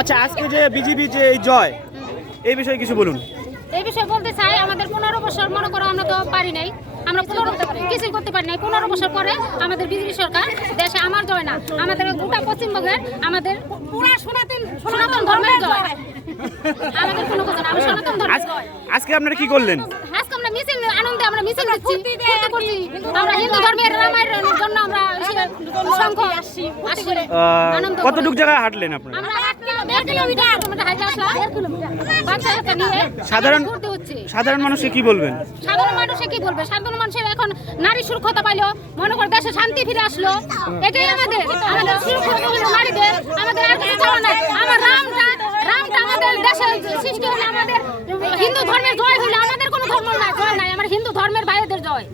আচ্ছা, আজকে যে বিজেপি যে এই জয়, এই বিষয়ে কিছু বলুন। এই বিষয়ে বলতে চাই, আমাদের 15 বছর মনে করো আমরা তো পারি নাই, আমরা 15 কিছুই করতে পারি নাই। 15 বছর পরে আমাদের বিজেপি সরকার দেশে আমার জয় না, আমাদের গোটা পশ্চিমবঙ্গের আমাদের পুরা সনাতন ধর্মের জয়। আমাদের কোনো কথা না, আমি সনাতন ধর্মের জয়। আজকে আপনারা কি করলেন? আজকে আমরা মিছিল আনন্দে আমরা মিছিল দিচ্ছি, ফুর্তি করছি। আমরা হিন্দু ধর্মের রামায়ণের জন্য আমরা শঙ্খ আসছি আনন্দ। কতটুক জায়গায় হাঁটলেন আপনারা? আমরা 1 কিলোমিটার আমরা হাঁটে আসলাম, 1 কিলোমিটার বাচ্চাকে নিয়ে ঘুরতে হচ্ছে। সাধারণ মানুষকে কি বলবেন? সাধারণ মানুষে কি বলবে? সাধারণ মানুষের এখন নারী সুরক্ষতা পাইলো, মনে করে দেশে শান্তি ফিরে আসলো, এটাই আমাদের সুরক্ষিত হলো নারীদের। আমাদের আর কিছু চাওয়া নাই। আমার রামটা আমাদের দেশে সৃষ্টি হলে, আমাদের হিন্দু ধর্মের জয় হইলে, আমাদের কোনো ধর্ম না জয় নাই, আমার হিন্দু ধর্মের ভাইদের জয়।